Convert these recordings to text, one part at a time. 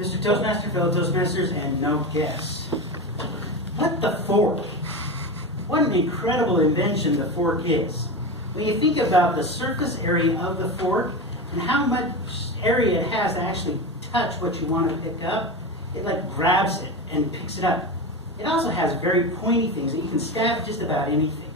Mr. Toastmaster, fellow Toastmasters, and no guests. What the fork? What an incredible invention the fork is. When you think about the surface area of the fork and how much area it has to actually touch what you want to pick up, it like grabs it and picks it up. It also has very pointy things that you can stab just about anything.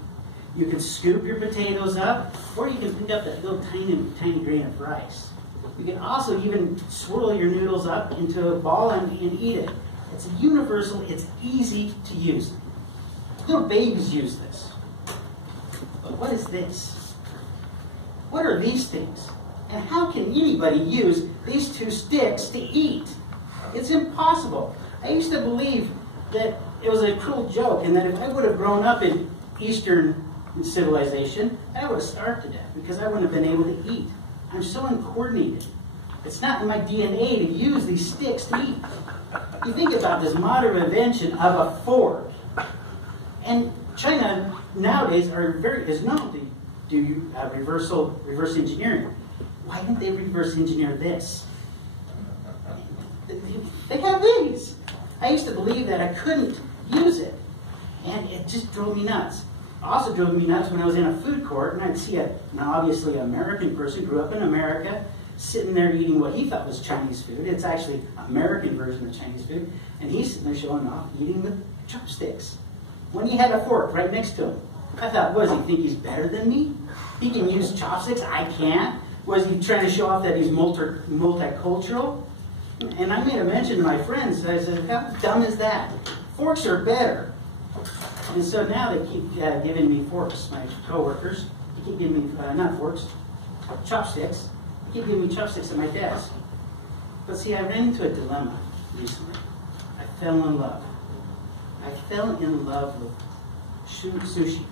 You can scoop your potatoes up, or you can pick up that little tiny grain of rice. You can also even swirl your noodles up into a ball and eat it. It's universal, it's easy to use. Little babies use this. But what is this? What are these things? And how can anybody use these two sticks to eat? It's impossible. I used to believe that it was a cruel joke and that if I would have grown up in Eastern civilization, I would have starved to death because I wouldn't have been able to eat. I'm so uncoordinated. It's not in my DNA to use these sticks to eat. You think about this modern invention of a fork. And China nowadays is known to do reverse engineering. Why didn't they reverse engineer this? They have these. I used to believe that I couldn't use it. And it just drove me nuts. Also drove me nuts when I was in a food court and I'd see obviously an American person, grew up in America, sitting there eating what he thought was Chinese food. It's actually an American version of Chinese food. And he's sitting there showing off eating the chopsticks when he had a fork right next to him. I thought, what, does he think he's better than me? He can use chopsticks, I can't? Was he trying to show off that he's multicultural? And I made a mention to my friends. I said, how dumb is that? Forks are better. And so now they keep giving me forks, my coworkers. They keep giving me, not forks, chopsticks. They keep giving me chopsticks at my desk. But see, I ran into a dilemma recently. I fell in love. I fell in love with sushi.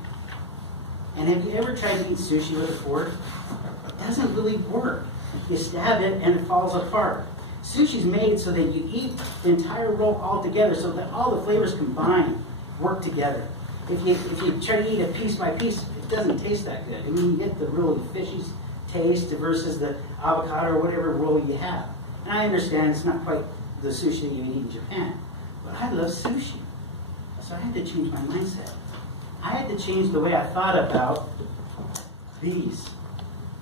And have you ever tried to eat sushi with a fork? It doesn't really work. You stab it and it falls apart. Sushi's made so that you eat the entire roll all together so that all the flavors combine, work together. If you try to eat it piece by piece, it doesn't taste that good. I mean, you get the really fishy taste versus the avocado or whatever roll you have. And I understand it's not quite the sushi that you eat in Japan, but I love sushi. So I had to change my mindset. I had to change the way I thought about these.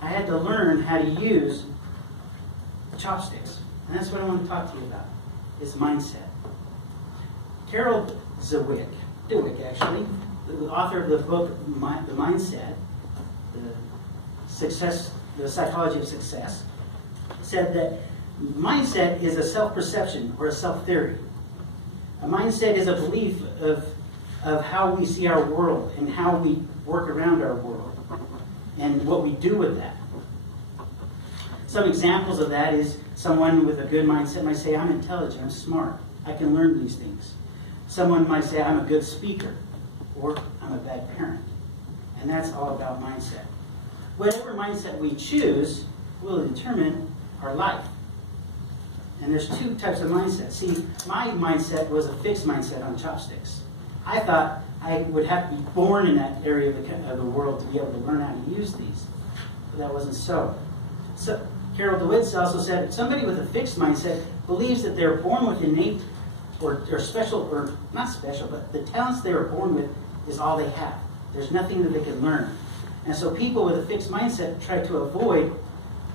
I had to learn how to use chopsticks. And that's what I want to talk to you about, is mindset. Carol Dweck, actually, the author of the book, The Mindset, The Psychology of Success, said that mindset is a self-perception or a self-theory. A mindset is a belief of how we see our world and how we work around our world and what we do with that. Some examples of that is someone with a good mindset might say, I'm intelligent, I'm smart, I can learn these things. Someone might say, I'm a good speaker, or I'm a bad parent. And that's all about mindset. Whatever mindset we choose will determine our life. And there's two types of mindset. See, my mindset was a fixed mindset on chopsticks. I thought I would have to be born in that area of the world to be able to learn how to use these. But that wasn't so. Carol Dweck also said, somebody with a fixed mindset believes that they're born with innate or special, or not special, but the talents they were born with is all they have. There's nothing that they can learn. And so people with a fixed mindset try to avoid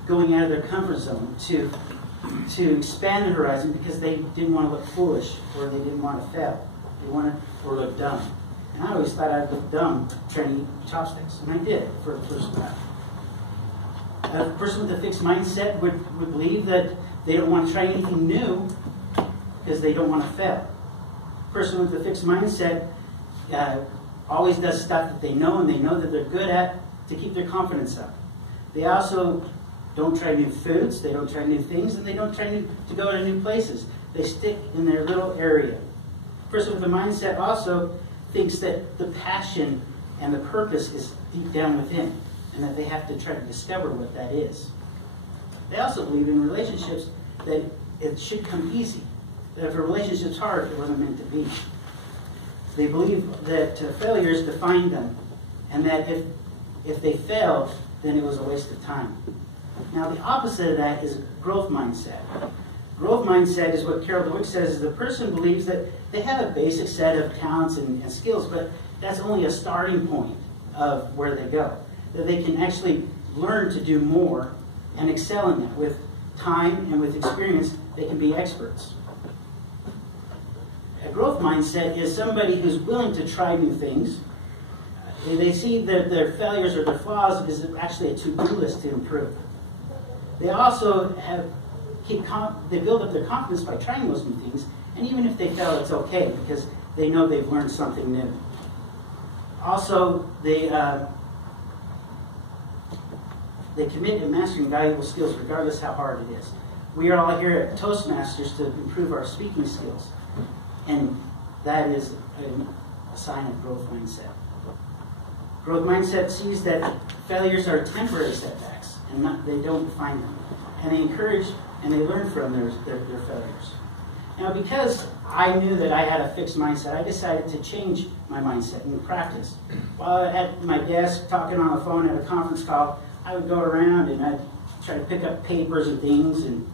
going out of their comfort zone to expand their horizon because they didn't want to look foolish or they didn't want to fail. They wanted or look dumb. And I always thought I'd look dumb trying to eat chopsticks. And I did for the first time. A person with a fixed mindset would believe that they don't want to try anything new because they don't want to fail. A person with a fixed mindset always does stuff that they know and they know that they're good at to keep their confidence up. They also don't try new foods, they don't try new things, and they don't try to go to new places. They stick in their little area. A person with a mindset also thinks that the passion and the purpose is deep down within, and that they have to try to discover what that is. They also believe in relationships that it should come easy. That if a relationship's hard, it wasn't meant to be. They believe that failures define them, and that if they failed, then it was a waste of time. Now, the opposite of that is a growth mindset. Growth mindset is what Carol Dweck says is the person believes that they have a basic set of talents and skills, but that's only a starting point of where they go. That they can actually learn to do more and excel in it. With time and with experience, they can be experts. A growth mindset is somebody who's willing to try new things. They see their failures or their flaws as actually a to-do list to improve. They also they build up their confidence by trying those new things, and even if they fail, it's okay because they know they've learned something new. Also, they commit to mastering valuable skills regardless how hard it is. We are all here at Toastmasters to improve our speaking skills, and that is a sign of growth mindset. Growth mindset sees that failures are temporary setbacks, and they don't define them. And they encourage and they learn from their failures. Now, because I knew that I had a fixed mindset, I decided to change my mindset in practice. While at my desk talking on the phone at a conference call, I would go around and I'd try to pick up papers and things and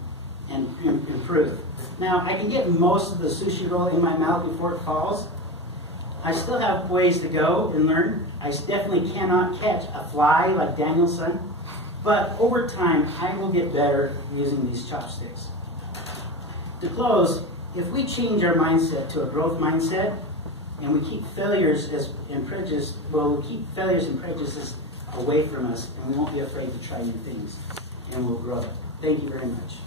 improve. Now, I can get most of the sushi roll in my mouth before it falls. I still have ways to go and learn. I definitely cannot catch a fly like Danielson. But over time, I will get better using these chopsticks. To close, if we change our mindset to a growth mindset, and we keep failures and prejudices away from us, and we won't be afraid to try new things, and we'll grow. Thank you very much.